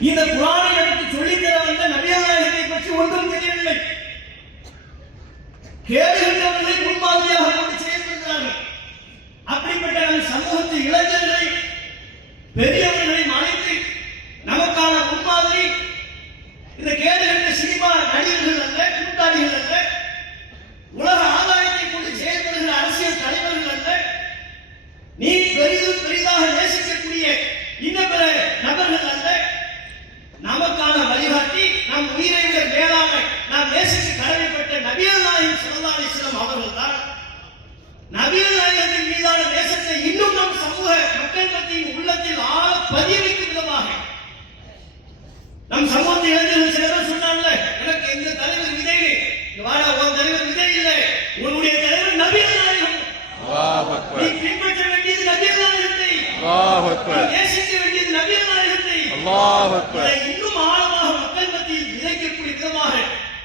இந்த குரானை எனக்கு சொல்லித்தர வந்த நபியநாயகத்தை பற்றி ஒன்றும் தெரியவில்லை. கேடுகின்றவர்களை முன்மாதிரியாக கொண்டு செயல்படுகிறார்கள் அப்படிப்பட்ட நம் சமூகத்தில் இளைஞர்களை பெரிய நம் சமூகத்தை இளைஞர்கள் சில பேர் சொன்னாங்கல்ல எனக்கு எங்க தலைவர் இங்க வாடா உன் தலைவர் விஜய் இல்லை. உன்னுடைய தலைவர் நபியல் நாயகம் நீ பின்பற்ற வேண்டியது நபியல் நாயகத்தை நேசிக்க வேண்டியது நபியல் நாயகத்தை இன்னும் ஆழமாக மக்கள் மத்தியில் விதைக்கக்கூடிய விதமாக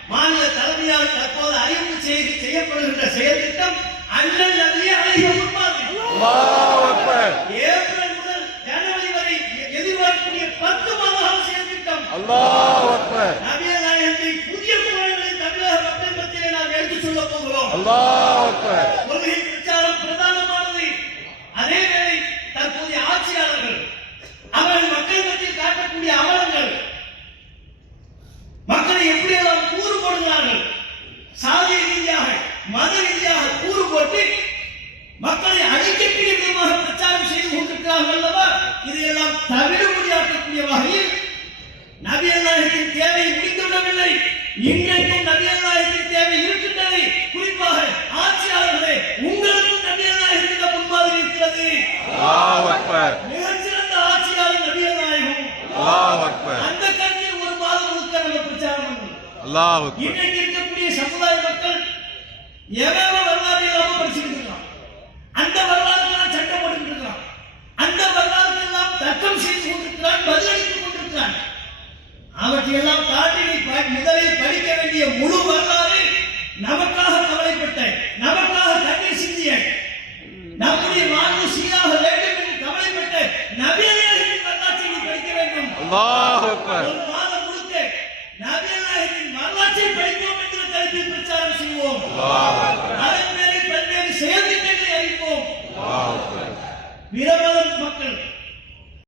மாநில தலைமையால் தற்போது அறிவிப்பு செய்து செய்யப்படுகின்ற செயல் திட்டம் அண்ணல் நபியே அழகிய முன்மாதிரி அல்லாஹ் அக்பர் ஏப்ரல் முதல் ஜனவரி வரை எதிர்பார்க்கக்கூடிய பத்து மாத கால செயல் திட்டம் அல்லாஹ் அக்பர் புதிய குரல்களில் தமிழக மக்கள் மத்தியிலே நாம் எடுத்துச் சொல்ல போகிறோம். அல்லாஹ் அக்பர். கொள்கை பிரச்சாரம் பிரதானமானது. அதே வேளை தற்போதைய ஆட்சியாளர்கள் அவர்கள் மக்கள் மத்தியில் காட்டக்கூடிய அவலங்கள் மக்களை எப்படியெல்லாம் கூறு போடுகிறார்கள் சாதிய ரீதியாக மத ரீதியாக கூறு போட்டு மக்களை அழிக்கக்கூடிய விதமாக பிரச்சாரம் செய்து கொண்டிருக்கிறார்கள் அல்லவா? இதையெல்லாம் தவிடுபடியாக்கக்கூடிய வகையில் நபியல் நாயகத்தின் தேவை முடிந்துவிடவில்லை. இன்றைக்கும் நபியல் நாயகத்தின் தேவை இருக்கின்றது. குறிப்பாக ஆட்சியாளர்களே உங்களுக்கும் நபியல் நாயகத்தின் முன்மாதிரி இருக்கிறது. மிகச்சிறந்த ஆட்சியாளர் நபியல் நாயகம் அந்த கருத்தில் ஒரு மாதம் முழுக்க நம்ம பிரச்சாரம் இன்றைக்கு இருக்கக்கூடிய சமுதாய மக்கள் எவன் வரலாறு இல்லாம படிச்சுட்டு இருக்கான் எல்லாம் தாண்டி நீ முதலில் படிக்க வேண்டிய முழு வரலாறு நமக்காக கவலைப்பட்ட நமக்காக கண்ணீர் சிந்திய நம்முடைய வாழ்வு சீராக வேண்டும் என்று கவலைப்பட்ட நபியநாயகத்தின் வரலாற்றை நீ படிக்க வேண்டும். ஒரு மாதம் கொடுத்து நபியநாயகத்தின் வரலாற்றை படிப்போம் என்கிற தலைப்பில் பிரச்சாரம் செய்வோம். பல்வேறு செயல் திட்டங்களை அறிவிப்போம் விரவலன் மக்கள்